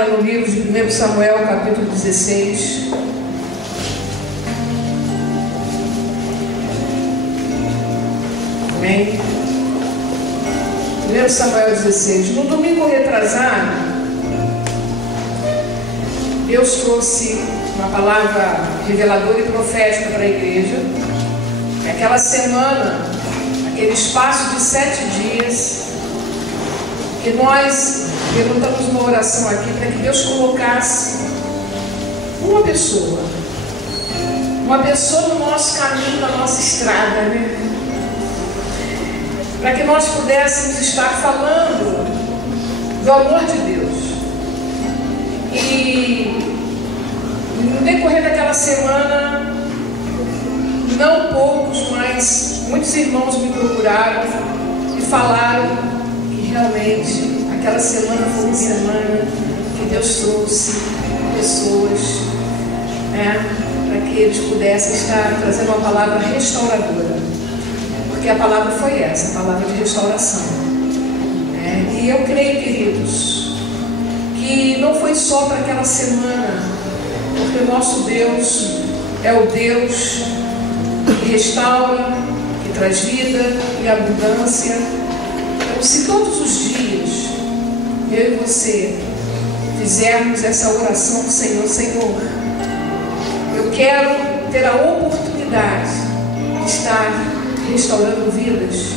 aberta no livro de 1 Samuel, capítulo 16. Amém? 1 Samuel 16. No domingo retrasado, Deus trouxe uma palavra reveladora e profética para a igreja. Aquela semana, aquele espaço de 7 dias, que nós perguntamos uma oração aqui para que Deus colocasse uma pessoa no nosso caminho, na nossa estrada, né? Para que nós pudéssemos estar falando do amor de Deus. E no decorrer daquela semana, não poucos, mas muitos irmãos me procuraram e falaram que realmente aquela semana foi uma semana que Deus trouxe pessoas, para que eles pudessem estar trazendo uma palavra restauradora, porque a palavra foi essa, a palavra de restauração. E eu creio, queridos, que não foi só para aquela semana, porque o nosso Deus é o Deus que restaura, que traz vida e abundância. Então, se todos os dias eu e você fizermos essa oração do Senhor: Senhor, eu quero ter a oportunidade de estar restaurando vidas,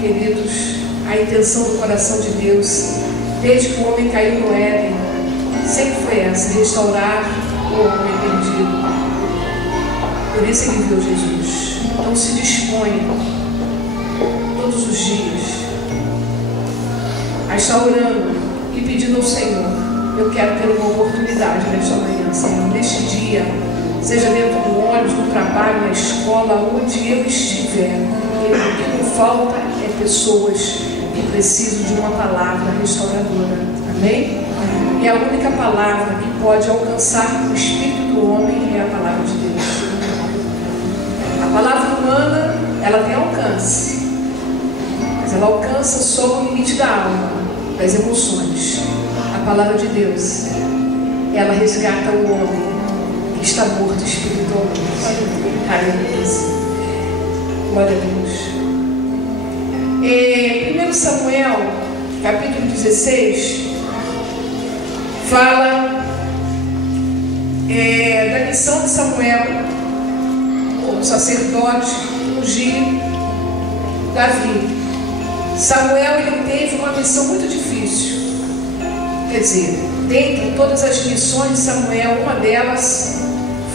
queridos, a intenção do coração de Deus, desde que o homem caiu no Éden, sempre foi essa: restaurar o homem perdido. Por isso ele enviou Jesus. Então se disponha todos os dias a estar orando e pedindo ao Senhor: eu quero ter uma oportunidade nesta manhã, Senhor, neste dia, seja dentro do ônibus, no trabalho, na escola, onde eu estiver. O que me falta é pessoas que precisam de uma palavra restauradora. Amém? E a única palavra que pode alcançar o espírito do homem é a palavra de Deus. A palavra humana, ela tem alcance, mas ela alcança só o limite da alma, das emoções. A palavra de Deus, ela resgata o homem que está morto espiritualmente. Aleluia. Glória a Deus. 1 Samuel, capítulo 16, fala da missão de Samuel como sacerdote ungir Davi. Samuel, ele teve uma missão muito difícil. Quer dizer, dentre todas as missões de Samuel, uma delas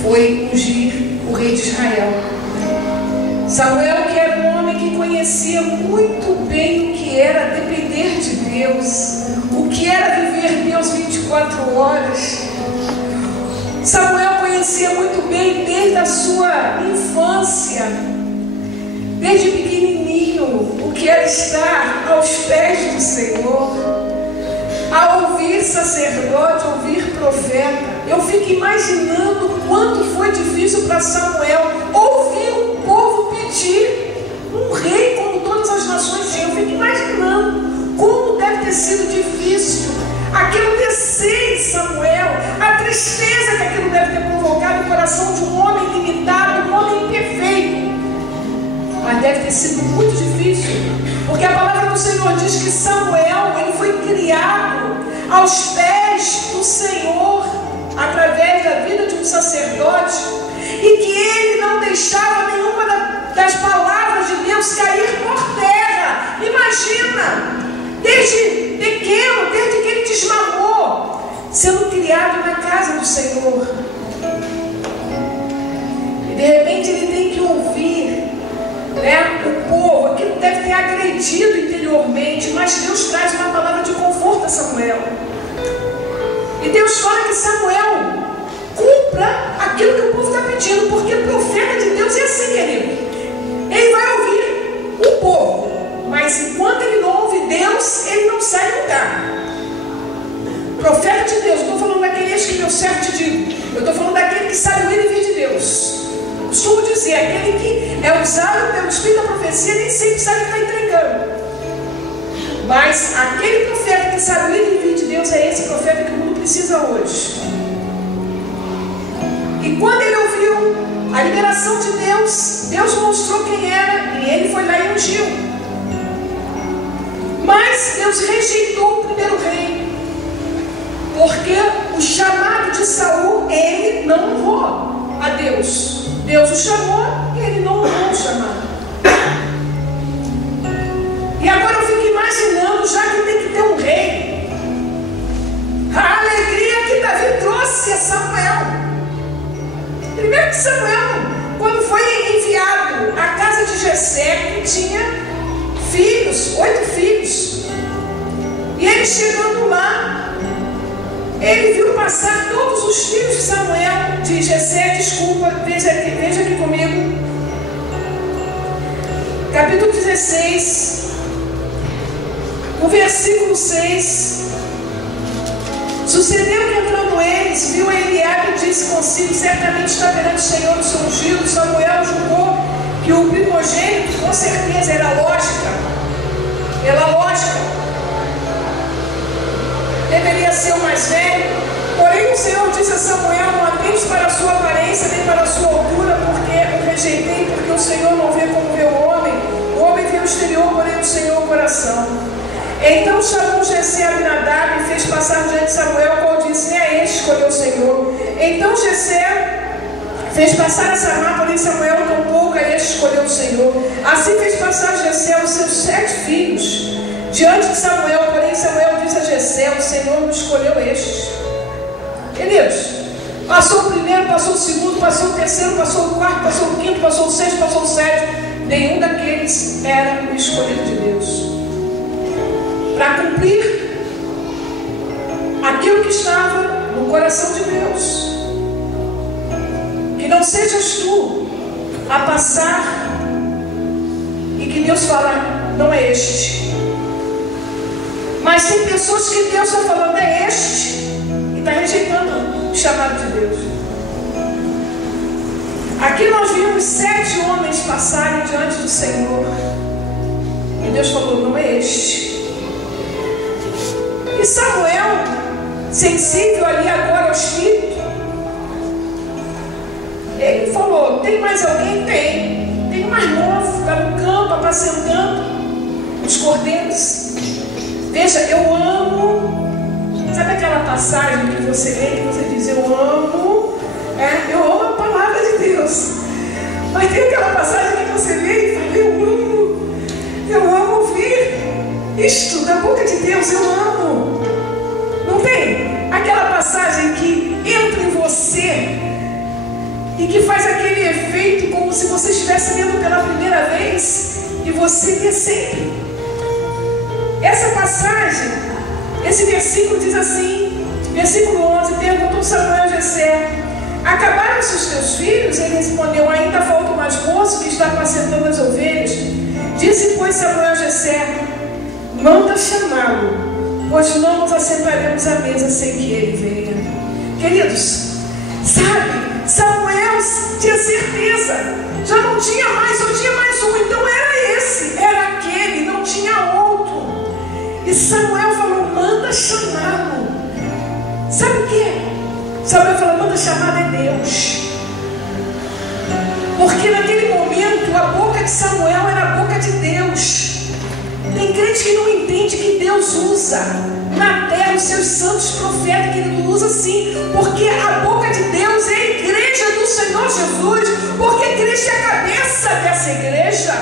foi ungir o rei de Israel. Samuel, que era um homem que conhecia muito bem o que era depender de Deus, o que era viver Deus 24 horas. Samuel conhecia muito bem desde a sua infância, desde pequenininho, o que era estar aos pés do Senhor, a ouvir sacerdote, ouvir profeta. Eu fico imaginando quanto foi difícil para Samuel ouvir o povo pedir um rei como todas as nações tinham. Eu fico imaginando como deve ter sido difícil aquilo descer em Samuel, a tristeza que aquilo deve ter provocado no coração de um homem limitado, um homem imperfeito. Mas deve ter sido muito difícil, porque a palavra do Senhor diz que Samuel, ele foi criado aos pés do Senhor, através da vida de um sacerdote, e que ele não deixava nenhuma das palavras de Deus cair por terra. Imagina, desde pequeno, desde que ele desmamou, sendo criado na casa do Senhor, e de repente ele tem que ouvir, o povo. Aquilo deve ter agredido interiormente, mas Deus traz uma palavra de conforto a Samuel. E Deus fala que Samuel cumpra aquilo que o povo está pedindo, porque o profeta de Deus é assim, querido. Ele vai ouvir o povo, mas enquanto ele não ouve Deus, ele não sai do lugar. Profeta de Deus, não estou falando daquele que meu servo te digo, eu estou falando daquele que sabe o ir e vir de Deus. Costumo dizer, aquele que é usado pelo Espírito da profecia nem sempre sabe o que está entregando. Mas aquele profeta que sabe o ir e vir de Deus é esse profeta que o mundo precisa revelação de Deus, Deus mostrou quem era e ele foi lá e ungiu. Mas Deus rejeitou o primeiro rei, porque o chamado de Saul, ele não honrou a Deus. Deus o chamou e ele não honrou o chamado. E agora eu fico imaginando, já que tem que ter um rei, a alegria que Davi trouxe a Samuel. Primeiro que Samuel, quando foi enviado à casa de Jessé, tinha filhos, 8 filhos. E ele chegando lá, ele viu passar todos os filhos de Samuel, de Jessé, desculpa, veja aqui comigo. Capítulo 16, no versículo 6. Sucedeu que entrando eles, viu Eliabe e disse consigo: certamente está perante o Senhor o seu ungido. Samuel julgou que o primogênito, com certeza, era lógica, deveria ser o mais velho. Porém o Senhor disse a Samuel: não atente para a sua aparência, nem para a sua altura, porque o rejeitei, porque o Senhor não vê como vê o homem vê o exterior, porém o Senhor o coração. Então chamou Jessé a Abinadab e fez passar diante de Samuel, qual disse: é este, escolheu o Senhor. Então Jessé fez passar a Samar, porém Samuel tampouco a este escolheu o Senhor. Assim fez passar Jessé os seus 7 filhos diante de Samuel, porém Samuel disse a Jessé: o Senhor não escolheu estes. Queridos, passou o primeiro, passou o segundo, passou o terceiro, passou o quarto, passou o quinto, passou o sexto, passou o sétimo. Nenhum daqueles era o escolhido de Deus para cumprir aquilo que estava no coração de Deus. Que não sejas tu a passar e que Deus fala: não é este. Mas tem pessoas que Deus está falando: é este, e está rejeitando o chamado de Deus. Aqui nós vimos 7 homens passarem diante do Senhor e Deus falou: não é este. E Samuel, sensível ali agora ao Espírito, ele falou: tem mais alguém? Tem um mais novo, está no campo apacentando os cordeiros. Veja, eu amo. Sabe aquela passagem que você lê, que você diz: eu amo a palavra de Deus. Mas tem aquela passagem que você lê e fala: eu amo ouvir isto da boca de Deus, eu amo. Não tem aquela passagem que entra em você e que faz aquele efeito como se você estivesse lendo pela primeira vez e você lê sempre. Essa passagem, esse versículo diz assim, versículo 11: perguntou Samuel a Jessé: acabaram-se os teus filhos? Ele respondeu: ainda falta o mais moço que está apacentando as ovelhas. Disse, pois, Samuel a Jessé: manda chamá-lo, pois não nos assentaremos à mesa sem que ele venha. Queridos, sabe, Samuel tinha certeza, já não tinha mais, só tinha mais um, então era esse, era aquele, não tinha outro. E Samuel falou: manda chamá-lo. Sabe o que? Samuel falou: manda chamá-lo é Deus. Porque naquele momento a boca de Samuel era a boca de Deus. Tem crente que não entende que Deus usa na terra os seus santos profetas, que Ele usa sim, porque a boca de Deus é a igreja do Senhor Jesus, porque Cristo é a cabeça dessa igreja.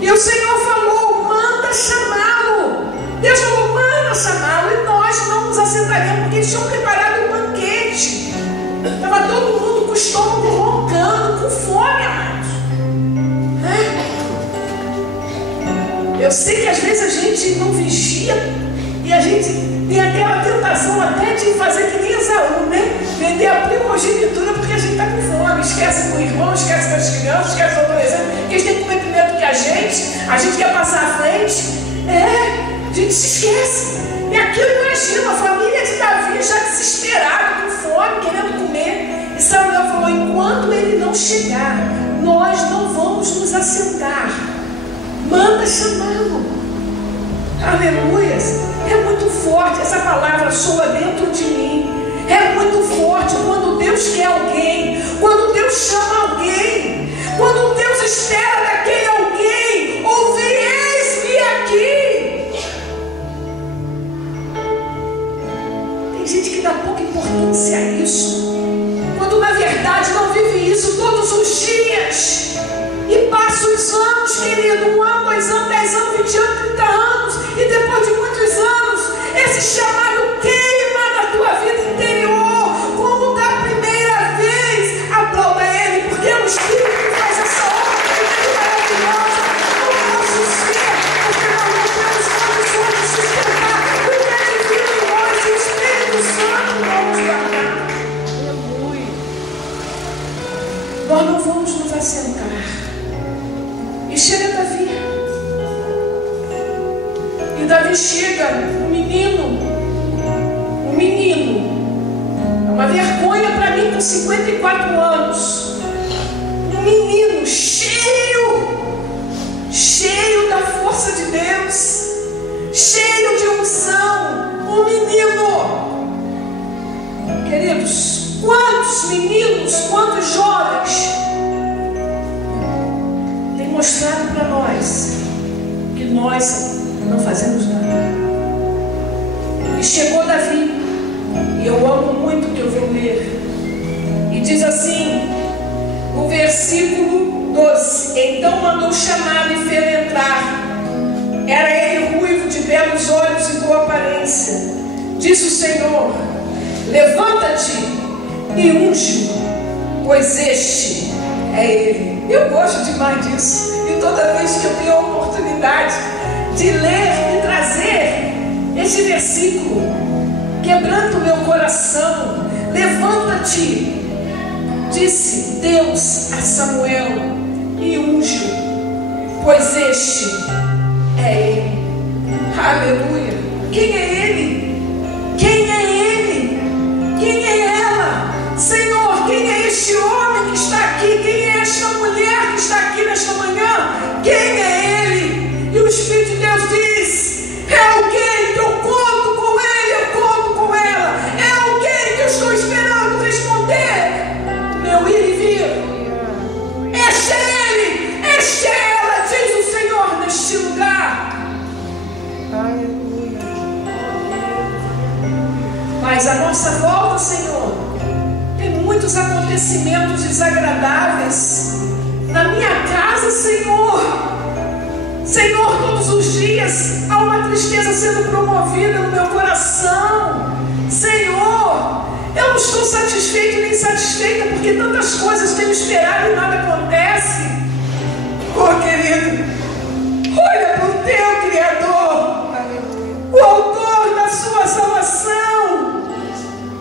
E o Senhor falou: manda chamá-lo. Deus falou: manda chamá-lo. E nós não nos assentaremos, porque eles tinham preparado um banquete. Estava todo mundo com o estômago roncando, com fome, amados. Eu sei que às vezes a gente não vigia e a gente tem aquela tentação até de fazer que nem Esaú, né? Vender a primogenitura porque a gente está com fome. Esquece do irmão, esquece das crianças, esquece do adolescente, que eles têm que comer primeiro do que a gente quer passar à frente. A gente se esquece. E aquilo, imagina, a família de Davi já desesperada, com fome, querendo comer. E Samuel falou: enquanto ele não chegar, nós não vamos nos assentar. Manda chamá-lo. Aleluia. É muito forte. Essa palavra soa dentro de mim. É muito forte. Quando Deus Deus quer alguém, quando Deus chama alguém, quando Deus espera daquele alguém ouvir: eis-me aqui. Tem gente que dá pouca importância a isso, quando na verdade não vive isso todos os dias. E passa os anos, querido, 1 ano, 2 anos, 10 anos, 20 anos, 30 anos, e depois de muitos anos, esse chamado queima na tua vida interior, como da primeira vez. Aplauda Ele, porque é o Espírito que faz essa obra maravilhosa no nosso ser, porque nós não temos condições de sustentar o que é divino em nós, e o Espírito Santo não nos guardar. Nós não vamos nos assentar. E chega Davi. E Davi chega, um menino. É uma vergonha para mim com 54 anos. Um menino cheio da força de Deus, cheio de unção. Um menino. Queridos, quantos meninos, quantos jovens mostrado para nós que nós não fazemos nada. E chegou Davi, e eu amo muito o que eu vou ler, e diz assim, no versículo 12: então mandou chamar e fez entrar. Era ele ruivo, de belos olhos e boa aparência. Disse o Senhor: levanta-te e unge-o, pois este é ele. Eu gosto demais disso. E toda vez que eu tenho a oportunidade de ler e trazer esse versículo, quebrando o meu coração, levanta-te, disse Deus a Samuel, e unge-o, pois este é ele. Aleluia. Quem é ele? Quem é ele? Quem é ela? Senhor, quem é este homem que está aqui? Quem é esta mulher que está aqui nesta manhã? Quem é ele? E o Espírito de Deus diz: é alguém que eu conto com ele, eu conto com ela. É alguém que eu estou esperando responder meu ir e vir. Este é ele, este é ela, diz o Senhor neste lugar. Mas a nossa volta, Senhor, tem muitos acontecimentos desagradáveis na minha casa, Senhor. Senhor, todos os dias há uma tristeza sendo promovida no meu coração. Senhor, eu não estou satisfeito nem satisfeita, porque tantas coisas tenho esperado e nada acontece. Oh, querido, olha para o teu Criador, o autor da sua salvação,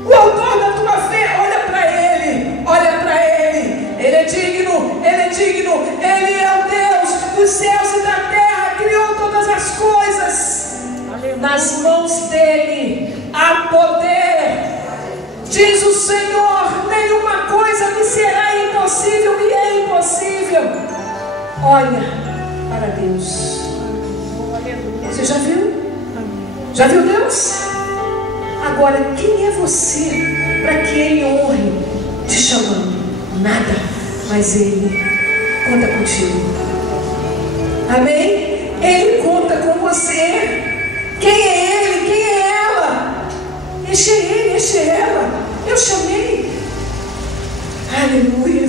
o autor da tua fé. Olha para Ele, olha para Ele. Ele é digno, Ele é digno. Ele é o Deus dos céus e da terra, criou todas as coisas. Nas mãos dEle há poder. Diz o Senhor: nenhuma coisa me será impossível, e é impossível. Olha para Deus. Você já viu? Já viu Deus? Agora, quem é você para que Ele honre te chamando? Nada, mas Ele conta contigo. Amém? Ele conta com você. Quem é Ele? Quem é ela? Este é Ele, este é ela. Eu chamei. Aleluia.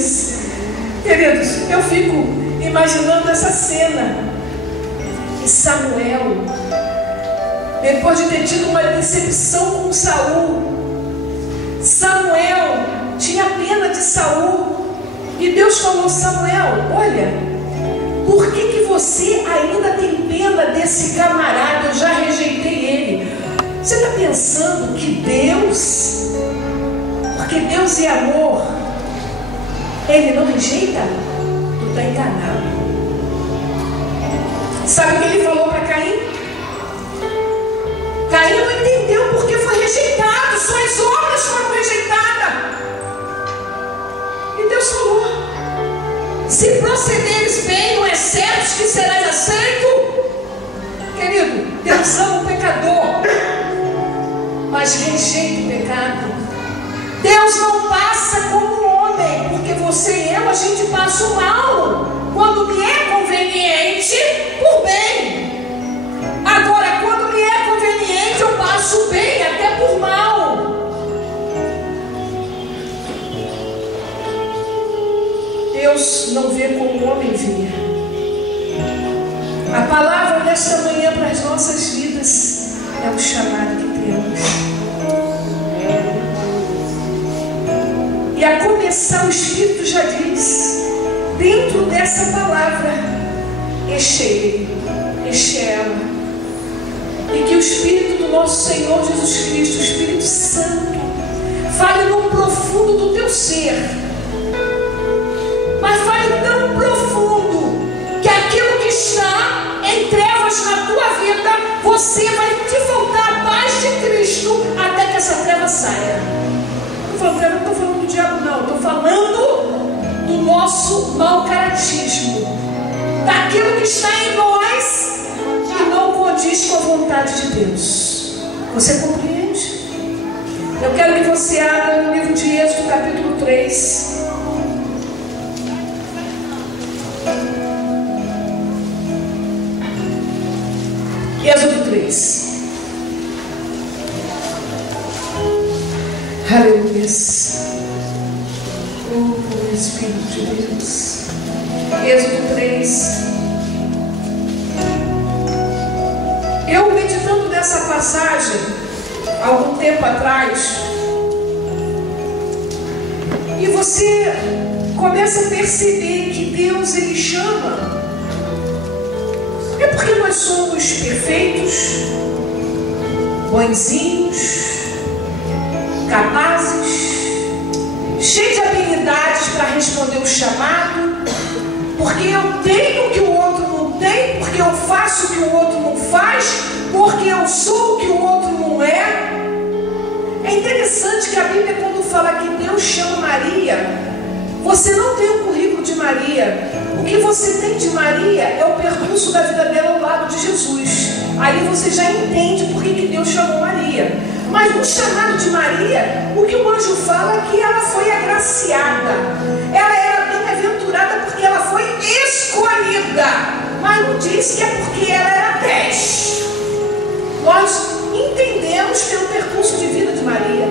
Queridos, eu fico imaginando essa cena. E Samuel, depois de ter tido uma decepção com Saul, Samuel tinha pena de Saul. E Deus falou: Samuel, olha, por que você ainda tem pena desse camarada? Eu já rejeitei ele. Você está pensando que Deus, porque Deus é amor, Ele não rejeita? Tu está enganado. Sabe o que Ele falou para Caim? Caim não entendeu porque foi rejeitado. Suas obras foram rejeitadas. E Deus falou: se procederes bem, não é certo que serás aceito. Querido, Deus ama o pecador, mas rejeita o pecado. Deus não passa como homem, porque você e eu, a gente passa o mal quando me é conveniente por bem. Agora, quando me é conveniente, eu passo o bem até por mal. Deus não vê como o homem vê. A palavra desta manhã para as nossas vidas é o chamado que temos. E a começar, o Espírito já diz, dentro dessa palavra, este é ele, este é ela. E que o Espírito do nosso Senhor Jesus Cristo, o Espírito Santo, fale no profundo do teu ser. Mas fale tão profundo que aquilo que está em trevas na tua vida, você vai te faltar a paz de Cristo até que essa treva saia. Não estou falando do diabo, não. Estou falando do nosso mau caratismo, daquilo que está em nós que não condiz com a vontade de Deus. Você compreende? Eu quero que você abra no livro de Êxodo, capítulo 3. Êxodo 3. Aleluia. Oh, Espírito de Deus. Êxodo 3. Eu meditando nessa passagem, algum tempo atrás, e você começa a perceber que Deus, Ele chama. É porque nós somos perfeitos, bonzinhos, capazes, cheios de habilidades para responder o chamado, porque eu tenho o que o outro não tem, porque eu faço o que o outro não faz, porque eu sou o que o outro não é. É interessante que a Bíblia, quando fala que Deus chama Maria, você não tem o currículo de Maria. O que você tem de Maria é o percurso da vida dela ao lado de Jesus. Aí você já entende por que Deus chamou Maria. Mas no chamado de Maria, o que o anjo fala é que ela foi agraciada. Ela era bem-aventurada porque ela foi escolhida. Mas não diz que é porque ela era 10. Nós entendemos pelo percurso de vida de Maria.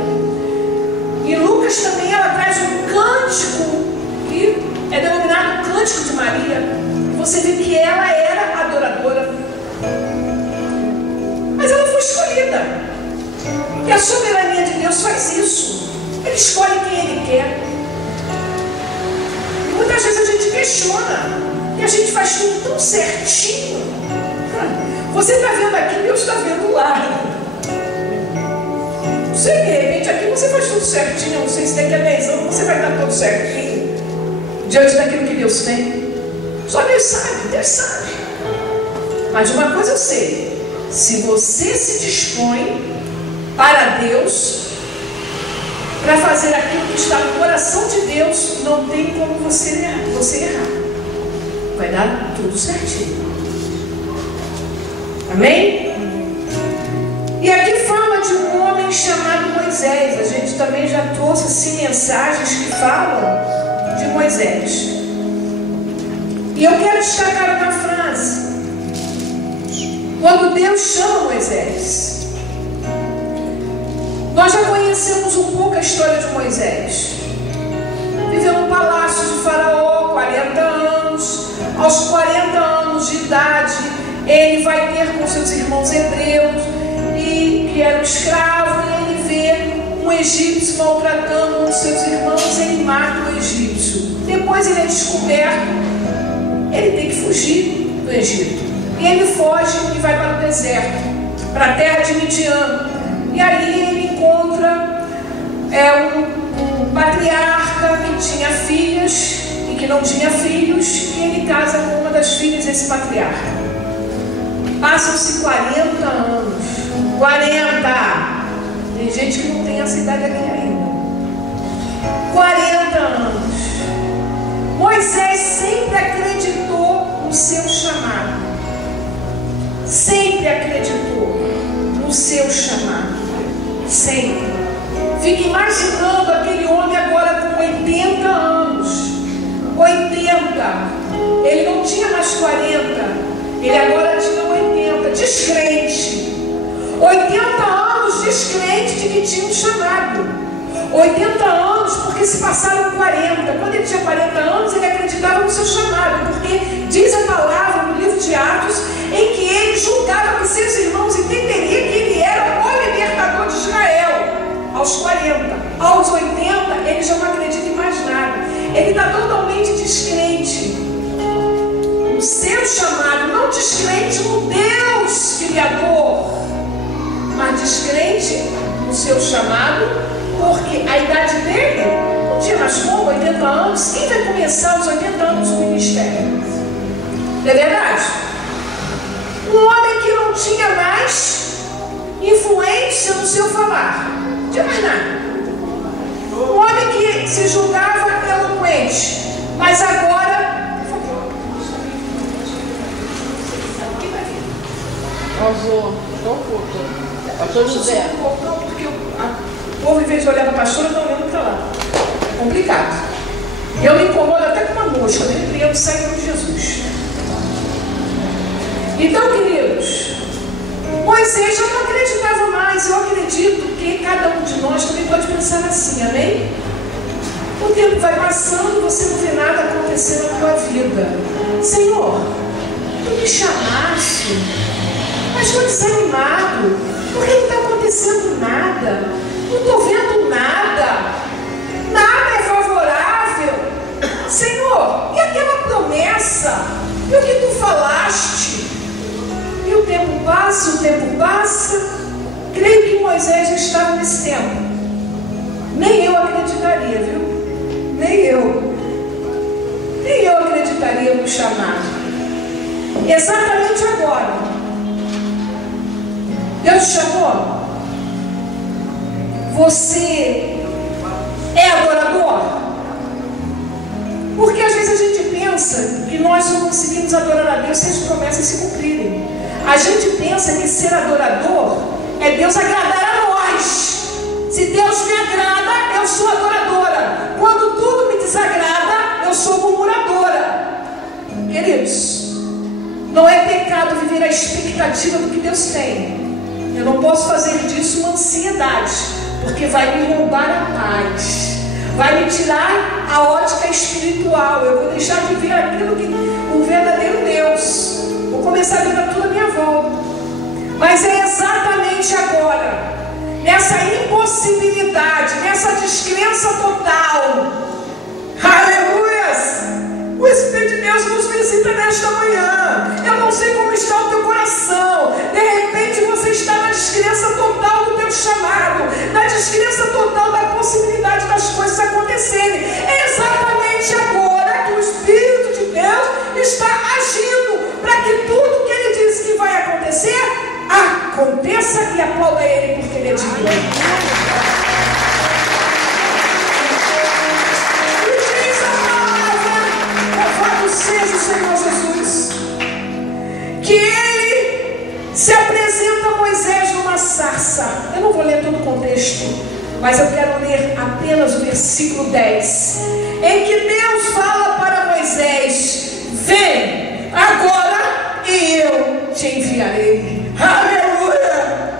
E Lucas também, ela traz um cântico que é denominado Cântico de Maria. Você vê que ela era adoradora. Mas ela foi escolhida. E a soberania de Deus faz isso. Ele escolhe quem Ele quer. E muitas vezes a gente questiona. E a gente faz tudo tão certinho. Você está vendo aqui, Deus está vendo lá. Não sei, de repente aqui você faz tudo certinho. Não sei se daqui a 10 anos você vai estar tudo certinho diante daquilo que Deus tem. Só Deus sabe, Deus sabe. Mas uma coisa eu sei: se você se dispõe para Deus, para fazer aquilo que está no coração de Deus, não tem como você errar. Vai dar tudo certinho. Amém? E aqui fala de um homem chamado Moisés. A gente também já trouxe assim, mensagens que falam de Moisés. E eu quero destacar uma frase. Quando Deus chama Moisés, nós já conhecemos um pouco a história de Moisés. Viveu no palácio de Faraó 40 anos. Aos 40 anos de idade, ele vai ter com seus irmãos hebreus, e que eram escravos, e ele vê um egípcio maltratando um dos seus irmãos, e ele mata o egípcio. Depois ele é descoberto, ele tem que fugir do Egito. E ele foge e vai para o deserto, para a terra de Midian. E ali ele encontra um patriarca que tinha filhas e que não tinha filhos, e ele casa com uma das filhas desse patriarca. Passam-se 40 anos. 40! Tem gente que não tem essa idade aqui ainda. 40 anos. Moisés sempre acreditou no seu chamado. Sempre acreditou no seu chamado. Sempre. Fica imaginando aquele tinha mais 40, ele agora tinha 80, descrente. 80 anos descrente de que tinha um chamado. 80 anos porque se passaram 40. Quando ele tinha 40 anos, ele acreditava no seu chamado, porque diz a palavra no livro de Atos, em que ele julgava que seus irmãos entenderiam que ele era o libertador de Israel. Aos 40, aos 80, ele já não acredita em mais nada. Ele está totalmente descrente no seu chamado, não descrente no Deus Criador, mas descrente no seu chamado, porque a idade dele não tinha mais como, 80 anos. Quem vai começar aos 80 anos o ministério? Não é verdade? Um homem que não tinha mais influência no seu falar, não tinha mais nada. Um homem que se julgava eloquente, mas agora, por favor, Pausou, não curta. Pastor José. Porque o povo, em vez de olhar para a pastora, está olhando para lá. É complicado. Eu me incomodo até com uma mosca, eu repreendo o sangue de Jesus. Então, queridos, Moisés já não acreditava mais. Eu acredito que cada um de nós também pode pensar assim, amém? O tempo vai passando e você não vê nada acontecer na tua vida. Senhor, tu me chamaste, mas estou desanimado, porque não está acontecendo nada, não estou vendo nada, nada é favorável. Senhor, e aquela promessa? E o que tu falaste? E o tempo passa. Creio que Moisés já estava nesse tempo. Nem eu acreditaria, viu? Nem eu acreditaria no chamado. Exatamente agora. Deus te chamou? Você é adorador? Porque às vezes a gente pensa que nós não conseguimos adorar a Deus se as promessas se cumprirem. A gente pensa que ser adorador é Deus agradar a nós. Se Deus me agrada, eu sou adoradora. Quando tudo me desagrada, eu sou murmuradora. Queridos, não é pecado viver a expectativa do que Deus tem. Eu não posso fazer disso uma ansiedade, porque vai me roubar a paz, vai me tirar a ótica espiritual. Eu vou deixar de ver aquilo que o verdadeiro Deus. Vou começar a ver tudo à minha volta. Mas é exatamente agora, nessa impossibilidade, nessa descrença total, aleluias, o Espírito de Deus nos visita nesta manhã. Eu não sei como está o teu coração. De repente você está na descrença total do teu chamado, na descrença total da possibilidade das coisas acontecerem. É exatamente agora que o Espírito de Deus está agindo para que tudo que Ele disse que vai acontecer, aconteça, e aplauda Ele porque Ele é digno. E diz a palavra, louvado seja o Senhor Jesus, que Ele se apresenta a Moisés numa sarça. Eu não vou ler todo o contexto, mas eu quero ler apenas o versículo 10, em que Deus fala para Moisés: vem agora e eu te enviarei. Aleluia!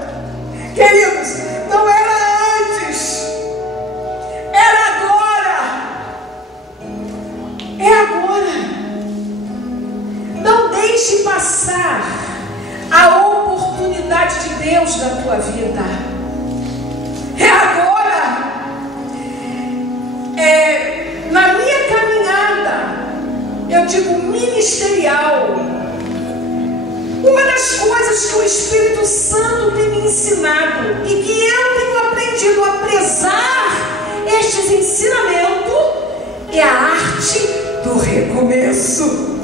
Queridos, não era antes, era agora. É agora. Não deixe passar a oportunidade de Deus na tua vida. É agora. Na minha caminhada, eu digo ministerial, uma das coisas que o Espírito Santo tem me ensinado e que eu tenho aprendido a prezar estes ensinamentos é a arte do recomeço.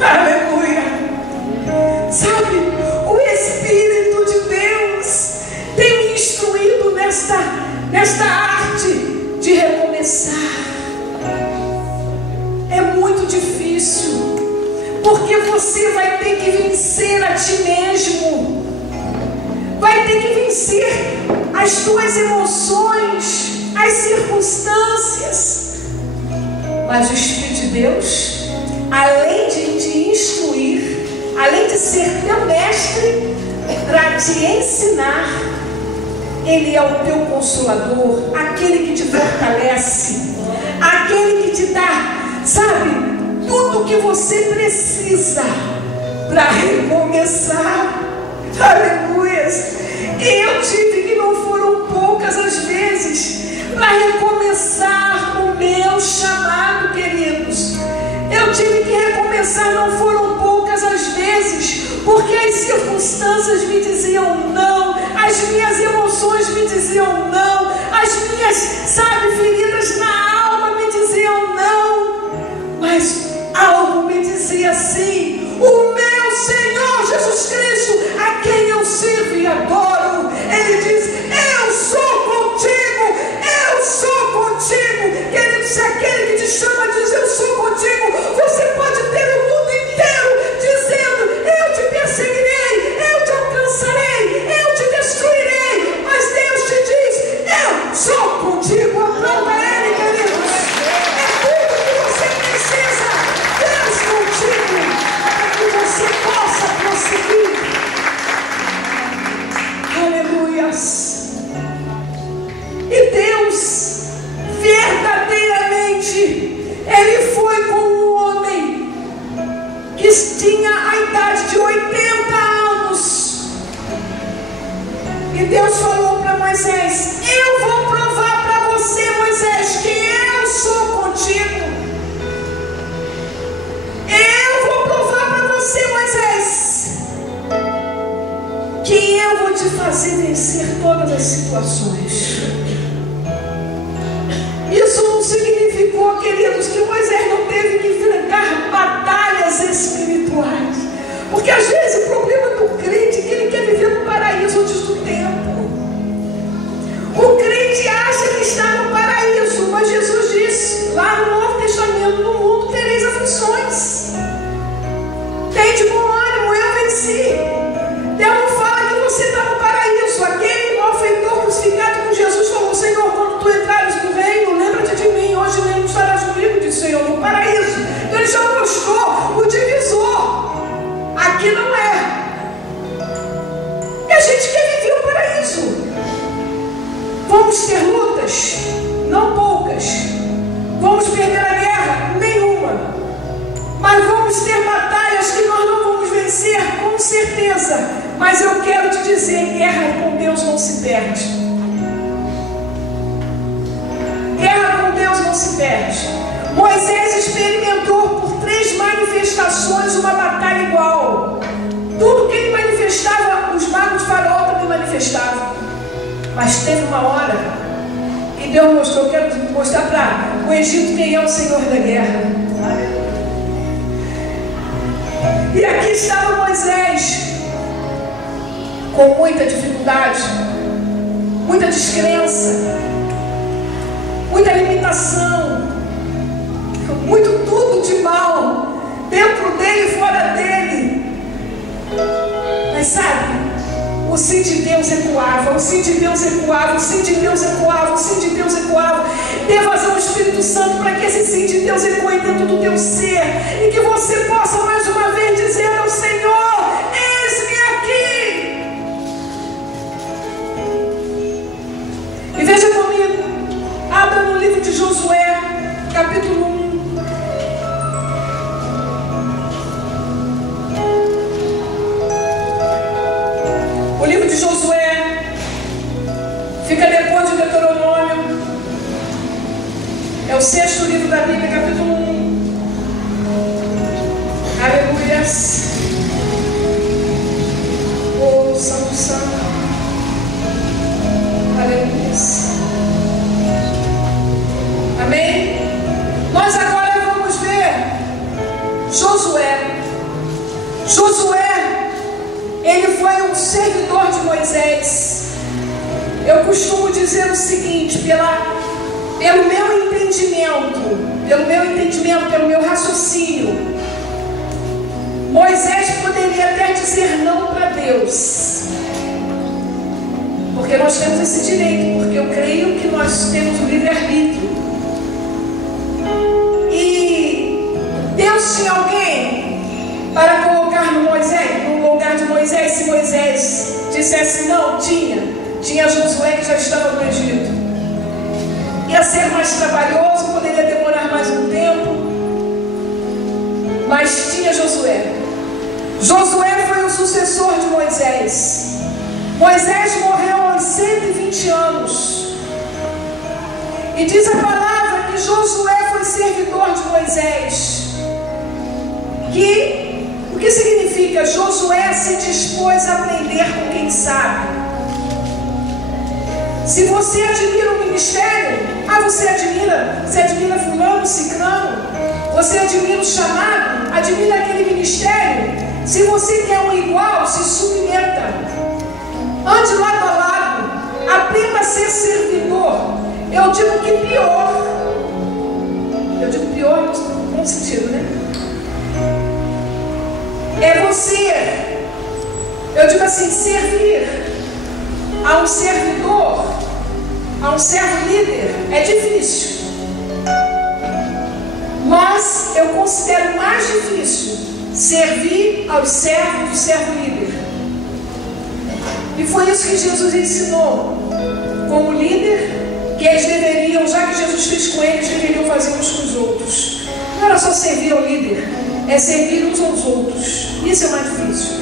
Aleluia! Sabe, o Espírito de Deus tem me instruído nesta arte de recomeçar. É muito difícil, porque você vai ter que vencer a ti mesmo, vai ter que vencer as tuas emoções, as circunstâncias. Mas o Espírito de Deus, além de de te instruir, além de ser teu mestre, para te ensinar. Ele é o teu consolador, aquele que te fortalece, aquele que te dá, sabe, tudo que você precisa para recomeçar. Aleluia! E eu tive que não foram poucas as vezes para recomeçar o meu chamado, queridos. Eu tive que recomeçar, não foram poucas as vezes, porque as circunstâncias me diziam não, as minhas emoções me diziam não, as minhas, sabe, feridas na alma me diziam não, mas algo me dizia assim: o meu Senhor Jesus Cristo, a quem eu sirvo e adoro, Ele diz: eu sou contigo, eu sou contigo. Querido, se aquele que te chama diz eu sou contigo, você pode ter o mundo inteiro dizendo eu te perseguirei, eu te alcançarei, eu te destruirei, mas Deus te diz eu sou contigo. Aplauda Ele, queridos. É tudo que você precisa, Deus contigo, para que você possa prosseguir. Aleluias. E Deus verdadeiramente, Ele foi com um homem que tinha a idade de 80 anos, e Deus falou para Moisés: eu vou provar para você, Moisés, que eu sou contigo. Eu vou provar para você, Moisés, que eu vou te fazer vencer todas as situações. Isso não significou, queridos, que Moisés não teve que enfrentar batalhas espirituais, porque às vezes o problema do crente é que ele quer viver no paraíso antes do tempo. O crente acha que está no paraíso, mas Jesus disse lá no Novo Testamento: no mundo tereis aflições, tem de bom ânimo, eu venci. Deus não fala que você está no paraíso. Aquele malfeitor crucificado com Jesus falou: Senhor, quando tu entrares no reino, lembra-te de mim, hoje mesmo estarás comigo, disse o Senhor, no paraíso. Então Ele já mostrou o divisor. Aqui não é. E a gente quer viver o paraíso. Vamos ter lutas? Não poucas. Vamos perder a guerra? Nenhuma. Mas vamos ter batalhas que nós não vamos vencer, com certeza. Mas eu quero te dizer: guerra com Deus não se perde. Guerra com Deus não se perde. Moisés experimentou por 3 manifestações uma batalha igual. Tudo que ele manifestava, os magos de Faraó também manifestavam. Mas teve uma hora que Deus mostrou: eu quero mostrar para o Egito quem é o Senhor da guerra. E aqui estava Moisés, com muita dificuldade, muita descrença, muita limitação, muito tudo de mal, dentro dele e fora dele. Mas sabe, o sim de Deus ecoava, o sim de Deus ecoava, o sim de Deus ecoava, o sim de Deus ecoava. Dê vazão ao Espírito Santo para que esse sim de Deus ecoe dentro do teu ser, e que você possa mais uma vez dizer ao Senhor: eis-me aqui. E veja comigo, abra no livro de Josué, capítulo 1. O livro de Josué fica depois de Deuteronômio. É o 6º livro da Bíblia, capítulo 1. Aleluias. Oh, Santo Santo. Aleluias. Amém? Nós agora vamos ver Josué. Josué, ele foi um servidor de Moisés. Eu costumo dizer o seguinte: pelo meu entendimento, pelo meu raciocínio, Moisés poderia até dizer não para Deus, porque nós temos esse direito, porque eu creio que nós temos o livre-arbítrio. E Deus tinha alguém dissesse não? Tinha Josué que já estava no Egito. Ia ser mais trabalhoso, poderia demorar mais um tempo, mas tinha Josué. Josué foi o sucessor de Moisés. Moisés morreu aos 120 anos. E diz a palavra que Josué foi servidor de Moisés. O que significa? Josué se dispôs a aprender com quem sabe. Se você admira o ministério, você admira fulano, ciclano, você admira o chamado, admira aquele ministério. Se você quer um igual, se submeta. Ande lado a lado, aprenda a ser servidor. Eu digo que pior. Eu digo pior com sentido, né? É você, eu digo assim, servir a um servidor, a um servo líder, é difícil. Mas eu considero mais difícil servir aos servos do servo líder. E foi isso que Jesus ensinou como líder, que eles deveriam, já que Jesus fez com eles, deveriam fazer uns com os outros. Não era só servir ao líder, é servir uns aos outros. Isso é mais difícil.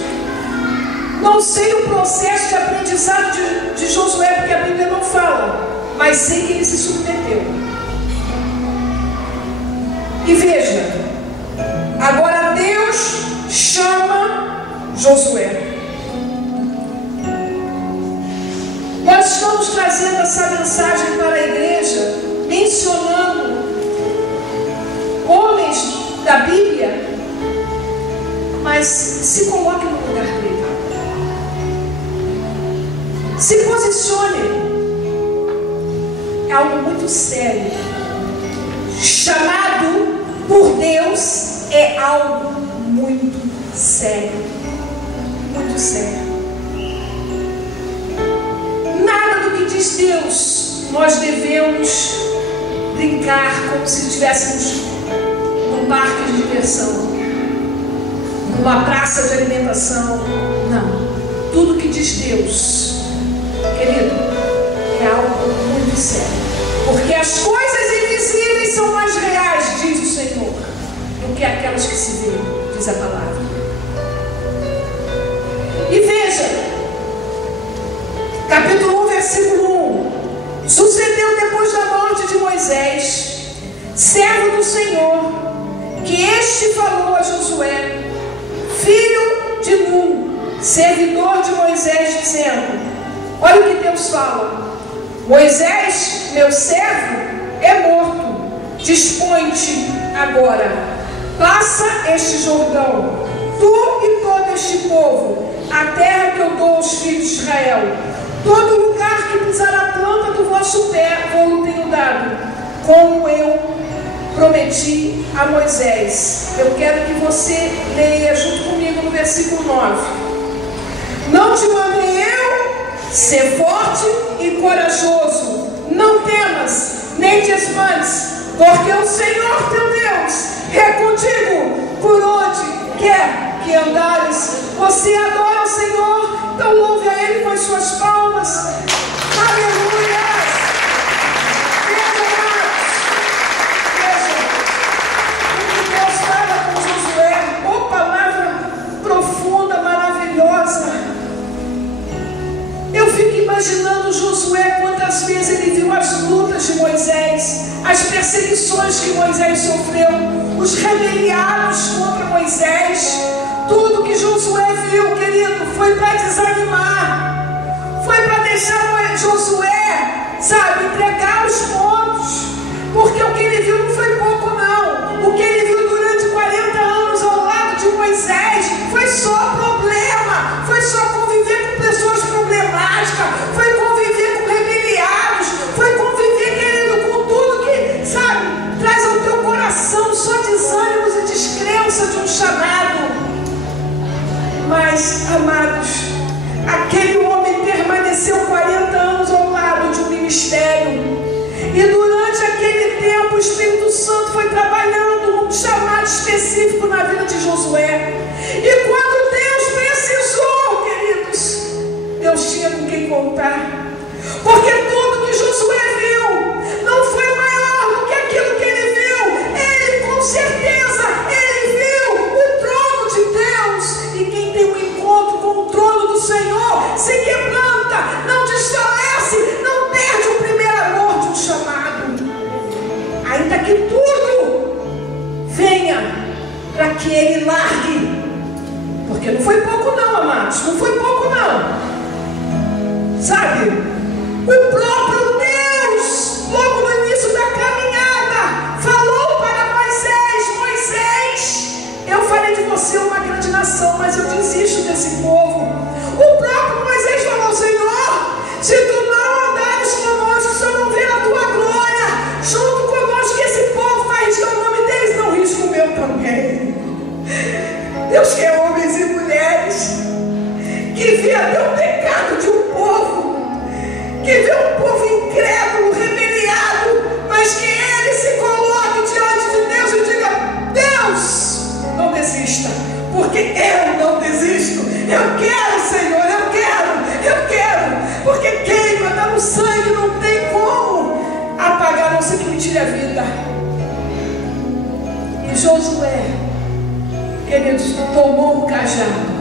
Não sei o processo de aprendizado de Josué, porque a Bíblia não fala, mas sei que ele se submeteu. E veja, agora Deus chama Josué. Nós estamos trazendo essa mensagem para a igreja, mencionando homens da Bíblia, mas se coloque no lugar dele. Se posicione. É algo muito sério. Chamado por Deus é algo muito sério. Muito sério. Nada do que diz Deus nós devemos brincar como se estivéssemos num parque de diversão, numa praça de alimentação. Não. Tudo que diz Deus, querido, é algo muito sério. Porque as coisas invisíveis são mais reais, diz o Senhor, do que aquelas que se veem, diz a palavra. E veja, capítulo 1, versículo 1. Sucedeu depois da morte de Moisés, servo do Senhor, que este falou a Josué, filho de Nun, servidor de Moisés, dizendo: olha o que Deus fala. Moisés, meu servo, é morto. Dispõe-te agora, passa este Jordão, tu e todo este povo, a terra que eu dou aos filhos de Israel. Todo lugar que pisar a planta do vosso pé, vou-lo tenho dado, como eu prometi a Moisés. Eu quero que você leia junto comigo no versículo 9. Não te mandei eu? Ser forte e corajoso, não temas, nem desmandes, porque o Senhor teu Deus é contigo por onde quer que andares. Você adora o Senhor, então louve a Ele com as suas palmas. Aleluia! Veja, o que Deus fala com Josué, uma palavra profunda, maravilhosa. Eu fico imaginando Josué, quantas vezes ele viu as lutas de Moisés, as perseguições que Moisés sofreu, os rebeliados contra Moisés. Tudo que Josué viu, querido, foi para desanimar, foi para deixar Josué, sabe, entregar os pontos, porque o que ele viu não foi pouco não. O que ele viu durante 40 anos ao lado de Moisés foi só problema, foi só conviver com pessoas problemáticas, foi conviver com rebeliados, foi conviver, querido, com tudo que, sabe, traz ao teu coração só desânimos e descrença de um chamado. Mas, amados, aquele homem permaneceu 40 anos ao lado de um irmãos tinha com quem contar. Porque tudo que Josué viu não foi maior do que aquilo que ele viu. Ele, com certeza, ele viu o trono de Deus. E quem tem um encontro com o trono do Senhor se quebranta, não desfalece, não perde o primeiro amor de um chamado. Ainda que tudo venha para que ele largue. Porque não foi pouco não, amados, não foi pouco não. Sabe, o próprio Deus, logo no início da caminhada, falou para Moisés: Moisés, eu farei de você uma grande nação, mas eu desisto desse povo. O próprio Moisés falou: Senhor, se tu não andares conosco, se eu não ver a tua glória junto conosco, que esse povo vai riscar o nome deles, não risca o meu também. Deus quer homens e mulheres que vê até o pecado de um povo, que vê um povo incrédulo, rebeliado, mas que ele se coloque diante de Deus e diga: Deus, não desista, porque eu não desisto. Eu quero, Senhor, eu quero, porque queima, está no sangue, não tem como apagar, a não ser que me tire a vida. E Josué, queridos, tomou o cajado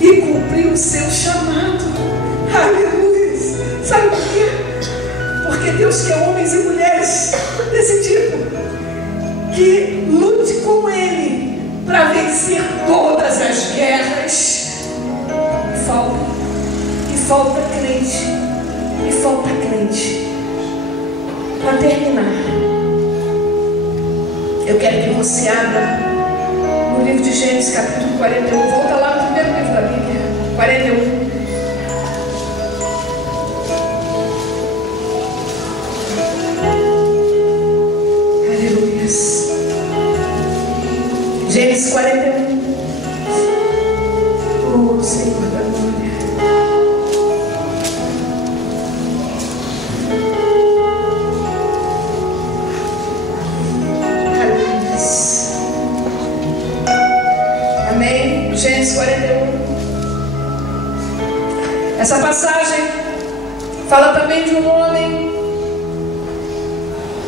e cumpriu o seu chamado. Aleluia! Sabe por quê? Porque Deus quer homens e mulheres desse tipo, que lute com Ele para vencer todas as guerras. E falta crente. Para terminar, eu quero que você abra no livro de Gênesis, capítulo 41. Volta lá no primeiro livro da Bíblia, 41. Aleluia. Gênesis 41. Oh, Senhor da glória. Gênesis 41. Essa passagem fala também de um homem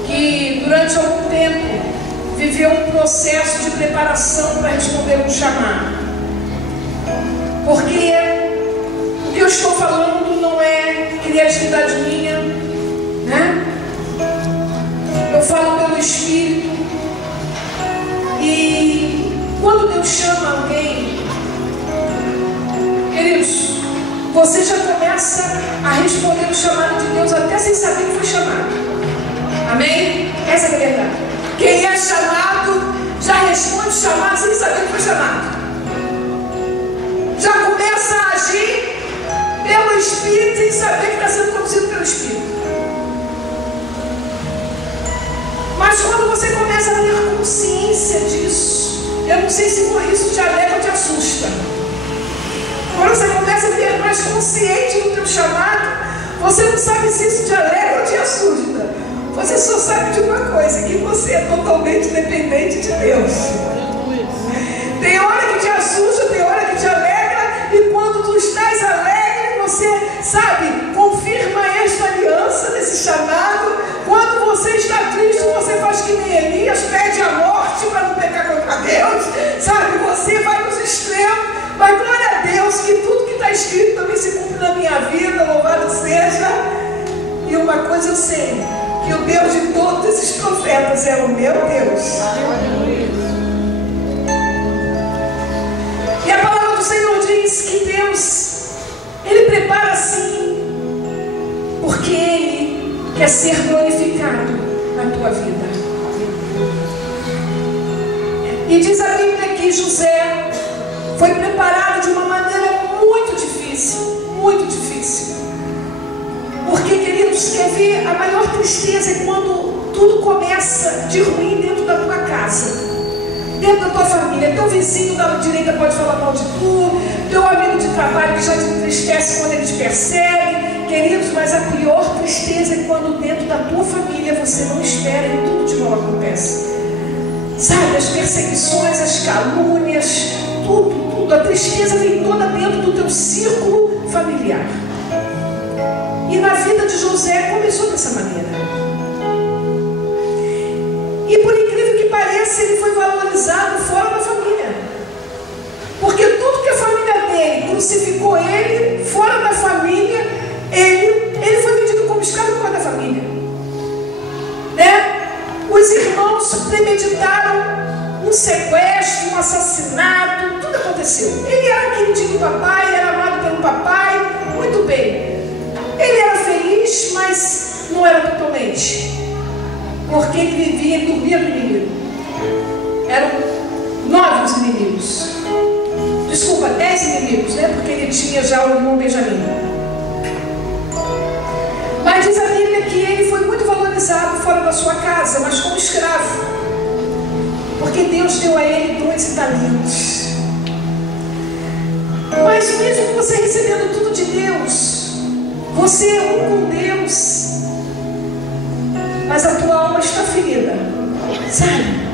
que durante algum tempo viveu um processo de preparação para responder um chamado. Porque o que eu estou falando não é criatividade minha, né? Eu falo pelo Espírito. E quando Deus chama alguém, queridos, você já começa a responder o chamado de Deus até sem saber que foi chamado. Amém? Essa é a verdade. Quem é chamado já responde o chamado sem saber que foi chamado. Já começa a agir pelo Espírito sem saber que está sendo conduzido pelo Espírito. Mas quando você começa a ter consciência disso, eu não sei se isso te alegra ou te assusta. Quando você começa a ter mais consciente do teu chamado, você não sabe se isso te alegra ou te assusta. Você só sabe de uma coisa, que você é totalmente dependente de Deus. Tem hora que te assusta, tem hora que te alegra, e quando tu estás alegre, você, sabe, confirma esta aliança desse chamado. Quando você está triste, você faz que nem Elias, pede a morte para não pecar contra Deus, sabe, você vai nos extremos. Mas glória a Deus que tudo que está escrito também se cumpre na minha vida, louvado seja. E uma coisa eu sei, que o Deus de todos esses profetas é o meu Deus. E a palavra do Senhor diz que Deus, Ele prepara assim, porque Ele quer ser glorificado na tua vida. E diz a Bíblia que José foi preparado de uma maneira muito difícil, muito difícil. Porque, queridos, quer ver, a maior tristeza é quando tudo começa de ruim dentro da tua casa, dentro da tua família. Teu vizinho da direita pode falar mal de tu, teu amigo de trabalho que já te entristece quando ele te persegue. Queridos, mas a pior tristeza é quando dentro da tua família você não espera e tudo de mal acontece. Sabe, as perseguições, as calúnias, tudo. A tristeza vem toda dentro do teu círculo familiar. E na vida de José começou dessa maneira. E por incrível que pareça, ele foi valorizado fora da família. Porque tudo que a família dele crucificou ele, fora da família, ele foi vendido como escravo fora da família. Né? Os irmãos premeditaram um sequestro, um assassinato, tudo aconteceu. Ele era queridinho do papai, era amado pelo papai, muito bem. Ele era feliz, mas não era totalmente. Porque ele vivia e dormia com o inimigo. Eram 9 os inimigos. Desculpa, 10 inimigos, né? Porque ele tinha já o irmão Benjamim. Mas diz a Bíblia que ele foi muito valorizado fora da sua casa, mas como escravo. Porque Deus deu a ele dons e talentos. Mas mesmo você recebendo tudo de Deus, você é um com Deus, mas a tua alma está ferida, sabe?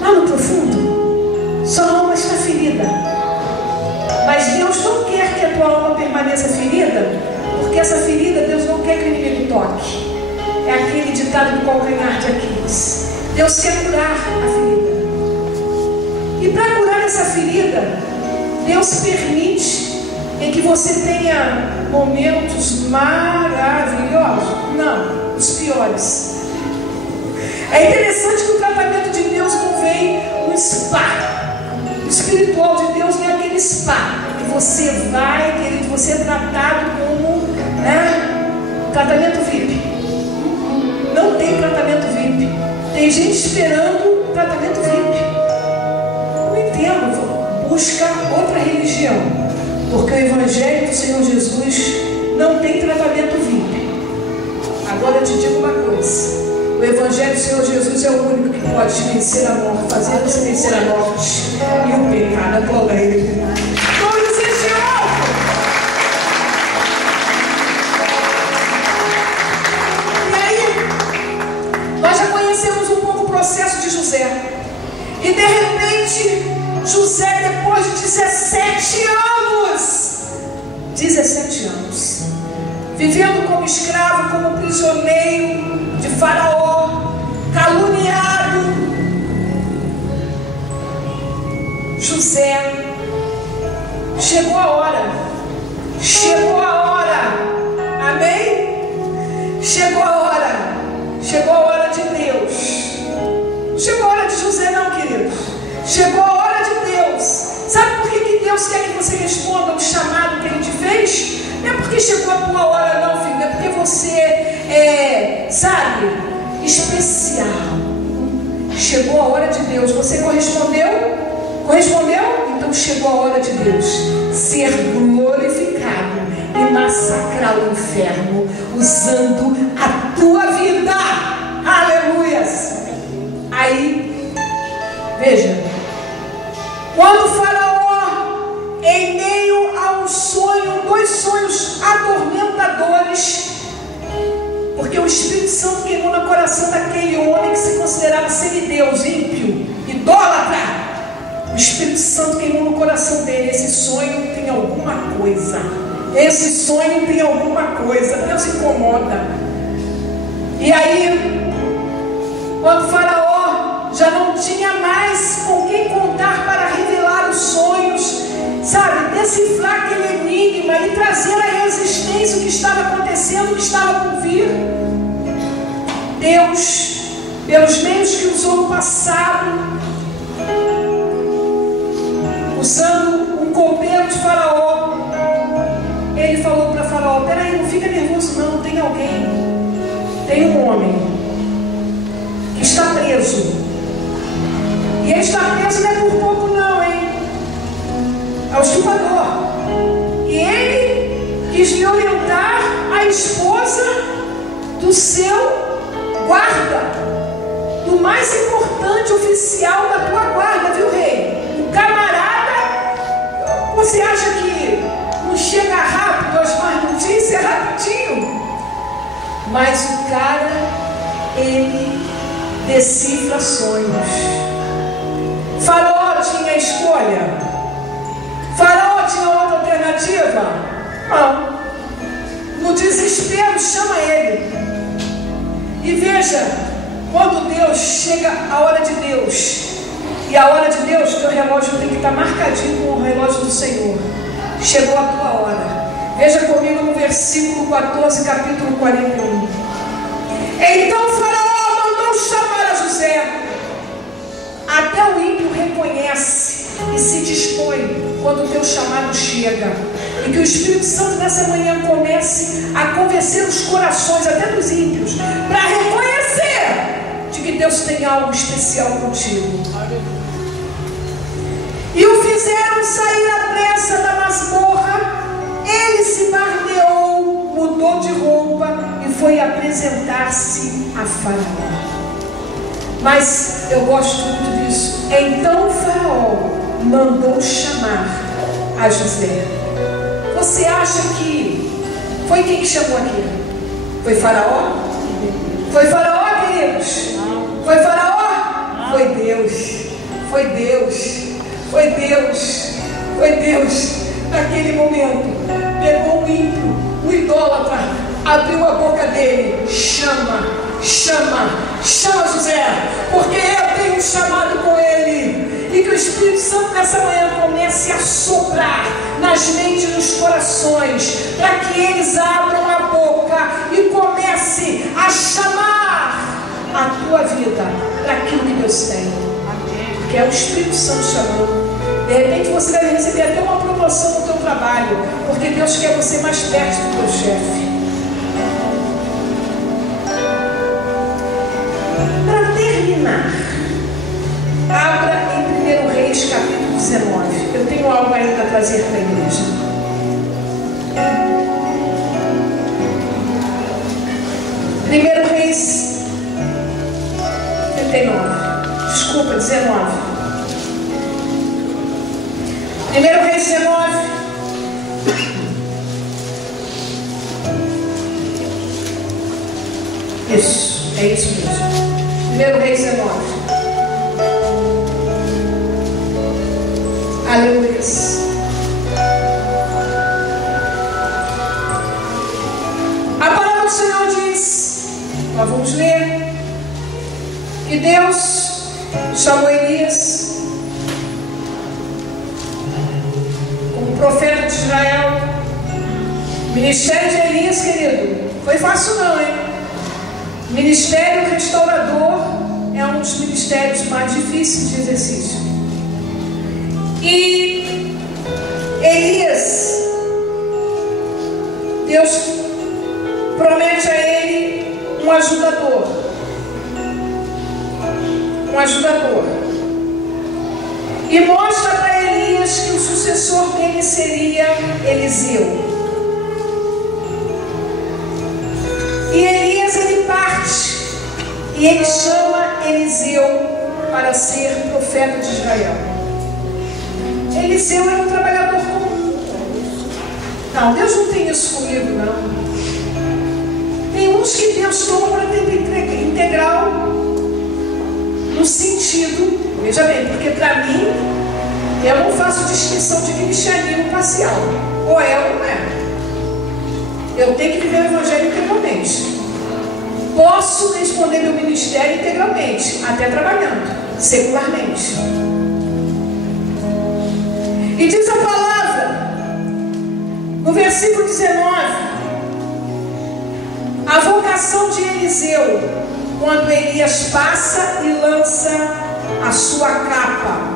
Lá no profundo, sua alma está ferida. Mas Deus não quer que a tua alma permaneça ferida, porque essa ferida Deus não quer que o inimigo toque. É aquele ditado do calcanhar de Aquiles. Deus quer curar a ferida. E para curar essa ferida, Deus permite em que você tenha momentos maravilhosos. Não, os piores. É interessante que o tratamento de Deus não vem no spa. O espiritual de Deus não é aquele spa que você vai, querido, você é tratado como, né, tratamento VIP. Não tem tratamento VIP. Tem gente esperando tratamento VIP. Não entendo. Busca outra religião, porque o Evangelho do Senhor Jesus não tem tratamento VIP. Agora eu te digo uma coisa: o Evangelho do Senhor Jesus é o único que pode te vencer a morte, fazer você vencer a morte e o pecado. Aplauda Ele. Vamos assistir algo. E aí, nós já conhecemos um pouco o processo de José. E de repente, José, depois de 17 anos, vivendo como escravo, como prisioneiro de Faraó, caluniado, José, chegou a hora, amém? Chegou a hora de Deus. Não chegou a hora de José não, queridos. Chegou a hora de Deus. Sabe por que Deus quer que você responda o chamado que Ele te fez? Não é porque chegou a tua hora não, filho. É porque você é, sabe, especial. Chegou a hora de Deus. Você correspondeu? Correspondeu? Então chegou a hora de Deus ser glorificado e massacrar o inferno usando a tua vida. Aleluias! Aí, veja, quando o Faraó, em meio a um sonho, 2 sonhos atormentadores, porque o Espírito Santo queimou no coração daquele homem que se considerava semideus, ímpio, idólatra. O Espírito Santo queimou no coração dele. Esse sonho tem alguma coisa. Deus incomoda. E aí, quando o Faraó já não tinha mais com quem contar para revelar os sonhos, sabe, decifrar aquele enigma e trazer à existência o que estava acontecendo, o que estava por vir, Deus, pelos meios que usou no passado, usando um copeiro de Faraó, ele falou para Faraó: peraí, não fica nervoso não, tem alguém, tem um homem que está preso. E ele está preso não é por pouco não, hein? É o estuprador. E ele quis violentar a esposa do seu guarda, do mais importante oficial da tua guarda, viu, rei? O camarada, você acha que não chega rápido as más notícias? É rapidinho. Mas o cara, ele decifra sonhos. Faraó tinha escolha? Faraó tinha outra alternativa? Não. No no desespero, chama ele. E veja, quando Deus chega a hora de Deus, e a hora de Deus, teu relógio tem que estar marcadinho com o relógio do Senhor. Chegou a tua hora. Veja comigo no versículo 14, capítulo 41. Então Faraó mandou chamar a José. Até o ímpio reconhece e se dispõe quando o teu chamado chega. E que o Espírito Santo nessa manhã comece a convencer os corações, até dos ímpios, para reconhecer de que Deus tem algo especial contigo. E o fizeram sair à pressa da masmorra. Ele se barbeou, mudou de roupa e foi apresentar-se a Faraó. Mas eu gosto muito disso. Então Faraó mandou chamar a José. Você acha que foi quem que chamou aqui? Foi Faraó? Foi Faraó, queridos? Foi Faraó? Foi Deus. Foi Deus. Foi Deus. Foi Deus. Naquele momento, pegou o ímpio, o idólatra, abriu a boca dele. Chama, chama, chama José, porque eu tenho um chamado com ele. E que o Espírito Santo nessa manhã comece a soprar nas mentes e nos corações, para que eles abram a boca e comece a chamar a tua vida para aquilo que Deus tem. Porque é o Espírito Santo chamando. De repente você vai receber até uma promoção no teu trabalho, porque Deus quer você mais perto do teu chefe. Para terminar, abra em 1 Reis capítulo 19. Eu tenho algo ainda a trazer para a igreja. 1 Reis 39. Desculpa, 19. 1 Reis 19. Isso, é isso mesmo. 1 Reis 19. Aleluia. A palavra do Senhor diz, nós vamos ler, que Deus chamou Elias profeta de Israel. Ministério de Elias, querido, foi fácil não, hein? Ministério restaurador é um dos ministérios mais difíceis de exercício. E Elias, Deus promete a ele um ajudador. Um ajudador. E mostra para Elias que o sucessor dele seria Eliseu. E Elias, ele parte e ele chama Eliseu para ser profeta de Israel. Eliseu era um trabalhador comum. Não, Deus não tem isso comigo, não. Tem uns que Deus toma para tempo integral, no sentido, veja bem, porque para mim, eu não faço distinção de cristianismo parcial. Ou é ou não é. Eu tenho que viver o evangelho integralmente. Posso responder meu ministério integralmente, até trabalhando, secularmente. E diz a palavra, no versículo 19, a vocação de Eliseu, quando Elias passa e lança a sua capa.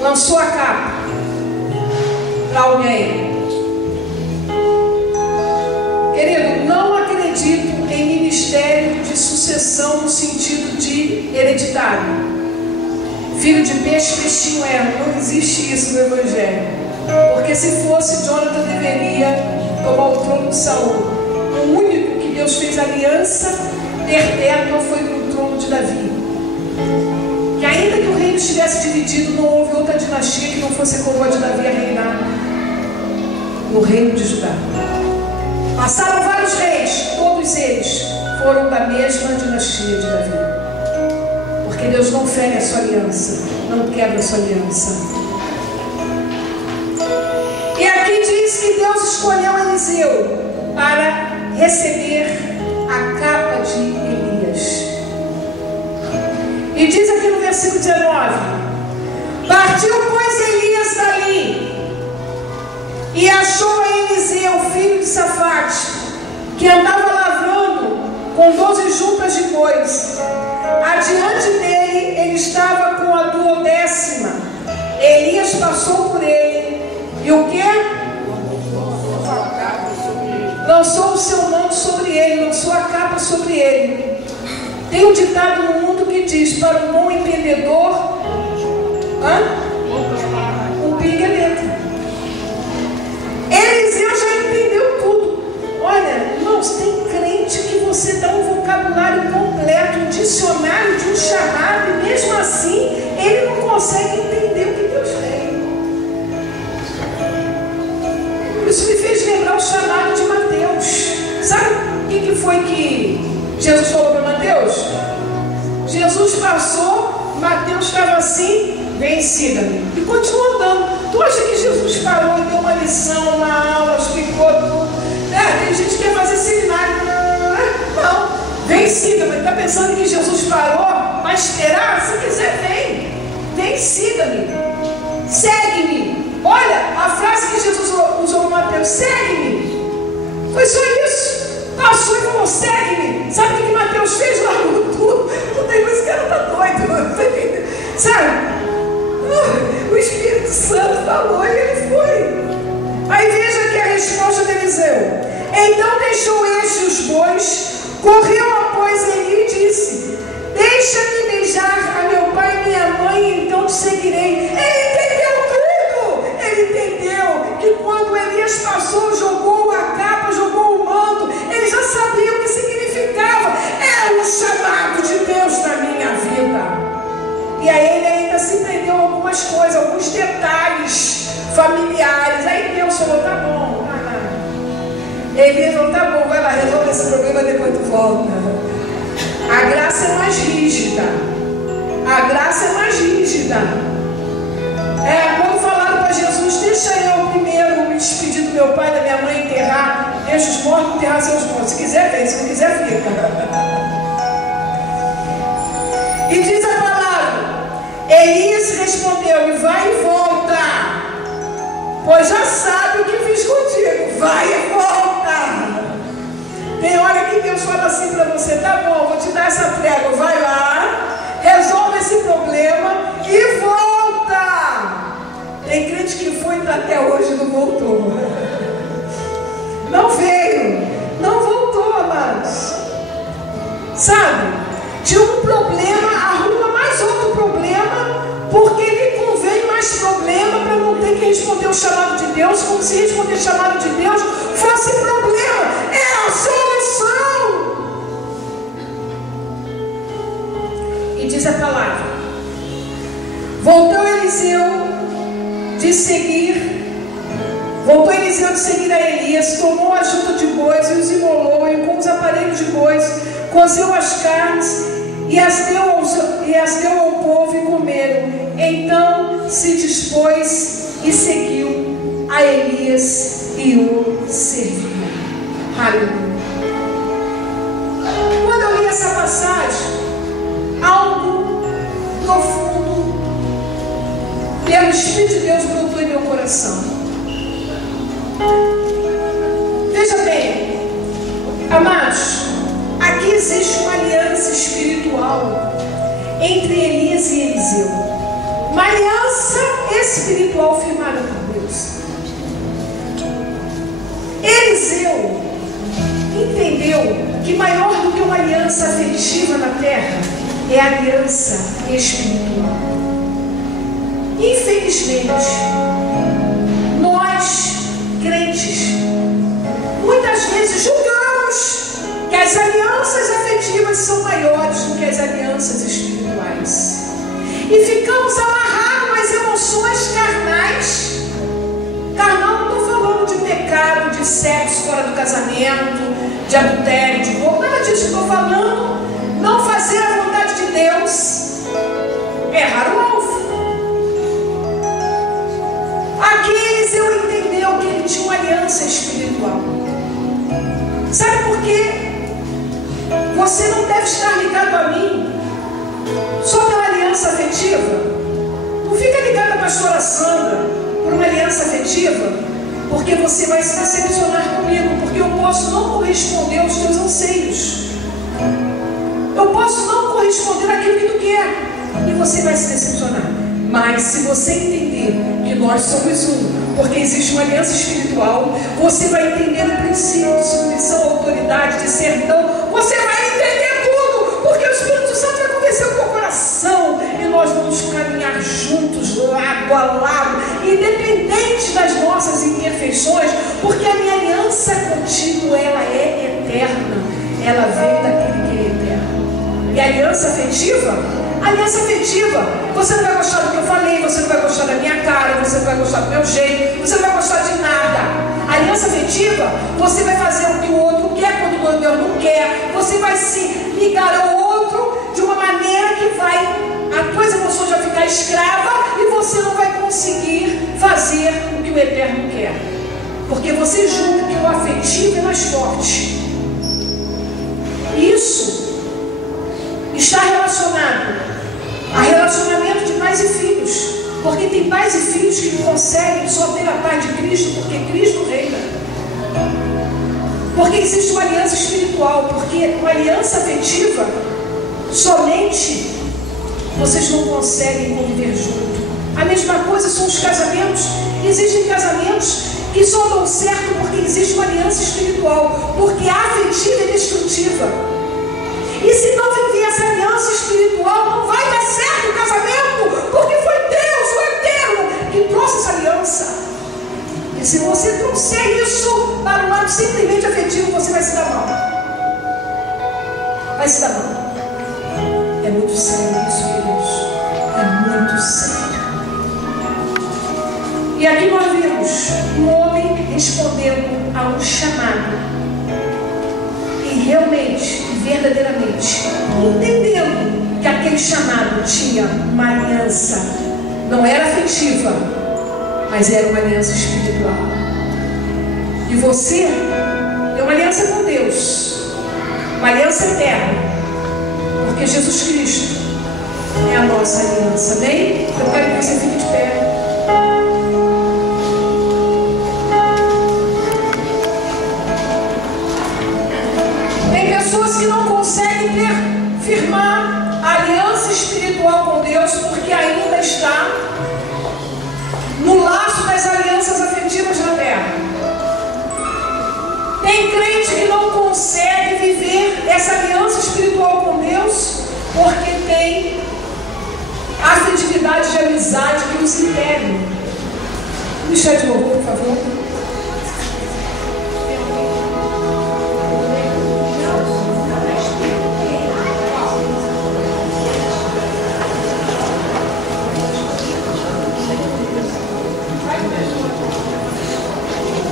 Lançou a capa para alguém. Querido, não acredito em ministério de sucessão no sentido de hereditário. Filho de peixe, peixinho é. Não existe isso no Evangelho. Porque se fosse, Jonathan deveria tomar o trono de Saul. O único que Deus fez aliança perpétua foi no trono de Davi. Que ainda que o reino estivesse dividido, não houve outra dinastia que não fosse a coroa de Davi a reinar no reino de Judá. Passaram vários reis, todos eles foram da mesma dinastia de Davi. Porque Deus não fere a sua aliança, não quebra a sua aliança. E aqui diz que Deus escolheu Eliseu para receber a capa de Elias. E diz aqui no versículo 19: partiu, pois, Elias dali e achou a Eliseu, filho de Safate, que andava lavrando com 12 juntas de bois. Adiante dele, ele estava com a 12ª. Elias passou por ele e o que? Lançou o seu manto sobre ele, lançou a capa sobre ele. Tem um ditado no mundo que diz: para um bom entendedor, um pingo é letra. Eliseu já entendeu tudo. Olha, irmãos, tem crente que você dá um vocabulário completo, um dicionário de um chamado, e mesmo assim ele não consegue entender o que Deus fez. Isso me fez lembrar o chamado de Mateus. Sabe o que foi que Jesus falou para Mateus? Jesus passou, Mateus estava assim: vem, siga-me. E continuou andando. Tu acha que Jesus parou e deu uma lição, uma aula, explicou tudo? Tem gente que quer fazer seminário. Não, vem, siga-me. Está pensando que Jesus parou para esperar? Se quiser, vem. Vem, siga-me. Segue-me. Olha a frase que Jesus usou no Mateus: segue-me. Foi só isso. Passou e falou: segue-me. Sabe o que Mateus fez? Largou tudo. Não tem coisa, esse cara está doido. Sabe? O Espírito Santo falou e ele foi. Aí veja aqui a resposta de Eliseu: então deixou este os bois, correu após ele e disse: deixa-me beijar a meu pai e minha mãe, e então te seguirei. Ele entendeu tudo. Ele entendeu que quando Elias passou, jogou a capa, jogou o manto, ele já sabia o que significava. É o chamado de Deus na minha vida. E aí ele ainda se prendeu a algumas coisas, alguns detalhes familiares. Aí Deus falou: tá bom. Elias falou: tá bom, vai lá, resolve esse problema, depois tu volta. A graça é mais rígida. A graça é mais rígida. Quando falaram para Jesus: deixa eu primeiro me despedir do meu pai, da minha mãe, enterrar, deixa os mortos enterrar seus mortos. Se quiser, vem, se não quiser, fica. E diz a palavra: Elias respondeu-lhe: vai e volta, pois já sabe o que fiz contigo. Vai e volta. Tem hora que Deus fala assim para você: tá bom, vou te dar essa trégua, vai lá, resolve esse problema e volta. Tem crente que foi até hoje e não voltou. Não veio, não voltou, amados. Sabe? Tinha um problema, arruma mais outro problema, porque lhe convém mais problema para não ter que responder o chamado de Deus, como se responder o chamado de Deus fosse problema. É a solução. E diz a palavra: voltou Eliseu de seguir a Elias, tomou a junta de bois e os imolou, e com os aparelhos de bois cozeu as carnes e as deu ao povo e comeram. Então se dispôs e seguiu a Elias e o serviu. Aleluia. Quando eu li essa passagem, algo profundo pelo Espírito de Deus brotou em meu coração. Veja bem, amados, aqui existe uma aliança espiritual entre Elias e Eliseu. Uma aliança espiritual firmada por Deus. Eliseu entendeu que maior do que uma aliança afetiva na terra é a aliança espiritual. Infelizmente, nós, crentes, muitas vezes julgamos que as alianças afetivas são maiores do que as alianças espirituais. E ficamos amarrados às emoções carnais. Carnal, não estou falando de pecado, de sexo fora do casamento, de adultério, de roubo, nada disso. Estou falando não fazer a vontade de Deus, errar o alvo. Aqui Eliseu entendeu que ele tinha uma aliança espiritual. você não deve estar ligado a mim só pela aliança afetiva. Não fica ligado à pastora Sandra por uma aliança afetiva, porque você vai se decepcionar comigo, porque eu posso não corresponder aos teus anseios. Eu posso não corresponder àquilo que tu quer, e você vai se decepcionar. Mas se você entender que nós somos um, porque existe uma aliança espiritual, você vai entender o princípio de submissão, autoridade, de servidão. Você vai entender tudo, porque o Espírito Santo vai convencer o teu coração, e nós vamos caminhar juntos, lado a lado, independente das nossas imperfeições, porque a minha aliança contigo, ela é eterna, ela vem daquele que é eterno. E a aliança afetiva, você não vai gostar do que eu falei, você não vai gostar da minha cara, você não vai gostar do meu jeito, você não vai gostar de nada. A aliança afetiva, você vai fazer o que o outro quer quando o outro não quer, você vai se ligar ao outro de uma maneira que as tuas emoções vão ficar escrava, e você não vai conseguir fazer o que o eterno quer, porque você julga que o afetivo é mais forte. Isso está relacionado a relacionamento de pais e filhos, porque tem pais e filhos que não conseguem só ter a paz de Cristo, porque Cristo reina. Porque existe uma aliança espiritual, porque uma aliança afetiva, somente vocês não conseguem conviver junto. A mesma coisa são os casamentos. Existem casamentos que só dão certo porque existe uma aliança espiritual, porque a afetiva é destrutiva. E se não viver essa aliança espiritual, não vai dar certo o casamento, porque foi Deus, o Eterno, que trouxe essa aliança. E se você trouxer isso para um lado simplesmente afetivo, você vai se dar mal. Vai se dar mal. É muito sério isso, queridos. É muito sério. E aqui nós vimos um homem respondendo a um chamado. E realmente, verdadeiramente, entendendo que aquele chamado tinha uma aliança, não era afetiva, mas era uma aliança espiritual. E você tem uma aliança com Deus, uma aliança eterna, porque Jesus Cristo é a nossa aliança. Amém? Eu quero que você fique de pé. Que não conseguem firmar a aliança espiritual com Deus, porque ainda está no laço das alianças afetivas na terra. Tem crente que não consegue viver essa aliança espiritual com Deus, porque tem afetividade de amizade que os impede. Michel de novo, por favor.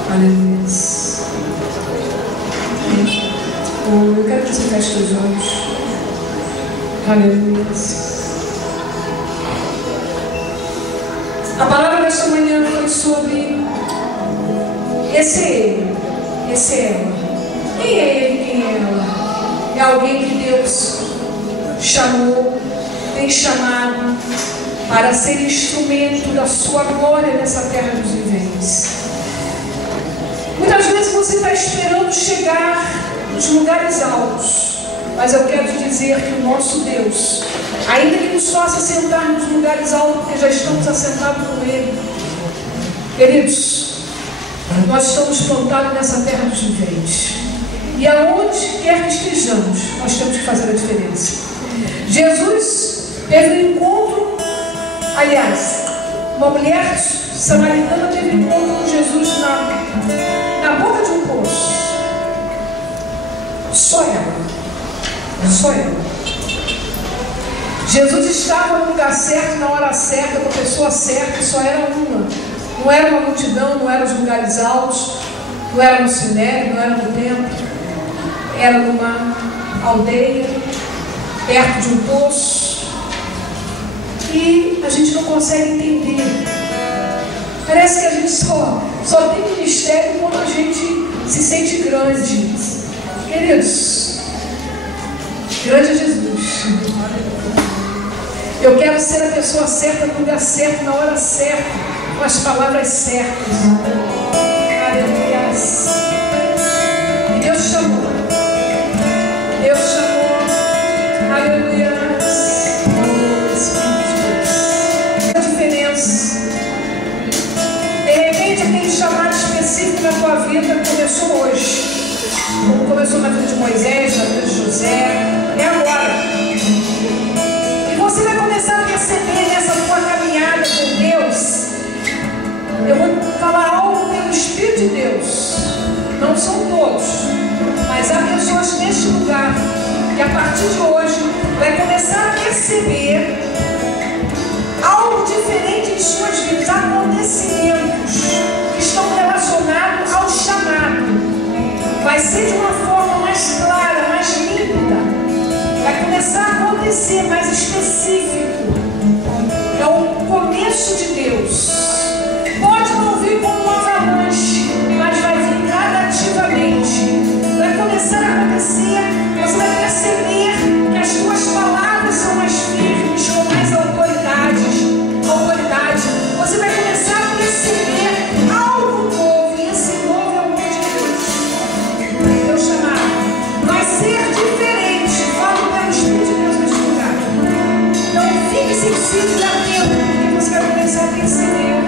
Aleluia. Eu quero que você feche os olhos. Aleluia. A palavra desta manhã foi sobre esse é ele, esse é ela. Quem é ele, quem é ela? É alguém que Deus chamou, tem chamado para ser instrumento da sua glória nessa terra dos viventes. Muitas vezes você está esperando chegar nos lugares altos, mas eu quero te dizer que o nosso Deus, ainda que nos faça sentar nos lugares altos, porque já estamos assentados com Ele, queridos, nós estamos plantados nessa terra dos viventes, e aonde quer que estejamos, nós temos que fazer a diferença. Jesus teve um encontro, aliás, uma mulher samaritana teve um encontro com Jesus na boca de um poço. Só ela. Jesus estava no lugar certo, na hora certa, com a pessoa certa, só era uma. Não era uma multidão, não era os lugares altos, não era no cemitério, não era no templo, era numa aldeia, perto de um poço. E a gente não consegue entender. Parece que a gente só tem ministério quando a gente se sente grande. Queridos, Grande é Jesus. Eu quero ser a pessoa certa, no lugar certo, na hora certa, com as palavras certas. Aleluia. E Deus chamou. Deus chamou. Aleluia. A diferença. De repente, aquele chamado específico na tua vida começou hoje. Como começou na vida de Moisés, na vida de José. É agora. E você vai começar a perceber nessa tua caminhada com Deus. Eu vou falar algo pelo Espírito de Deus. Não são todos, mas há pessoas neste lugar que a partir de hoje vai começar a perceber algo diferente em suas vidas, acontecimentos que estão relacionados ao chamado. Vai ser de uma forma mais clara, mais límpida. Vai começar a acontecer mais específico. É o começo de Deus. Pode não vir como uma avalanche, mas vai vir gradativamente. Vai começar a acontecer. Você vai perceber que as suas palavras são mais firmes, com mais autoridade. Você vai começar a perceber algo novo. E esse novo é o nome de Deus. Deus chamado. Vai ser diferente. Falo pelo Espírito de Deus neste lugar. Não fique sensível a tempo, porque você vai começar a perceber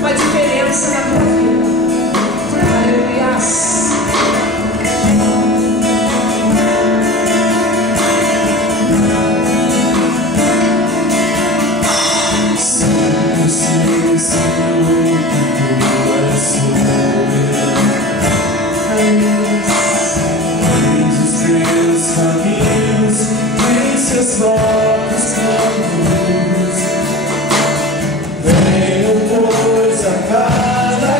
uma diferença na tua vida. Aleluia. Venham, pois, a casa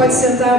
Pode sentar.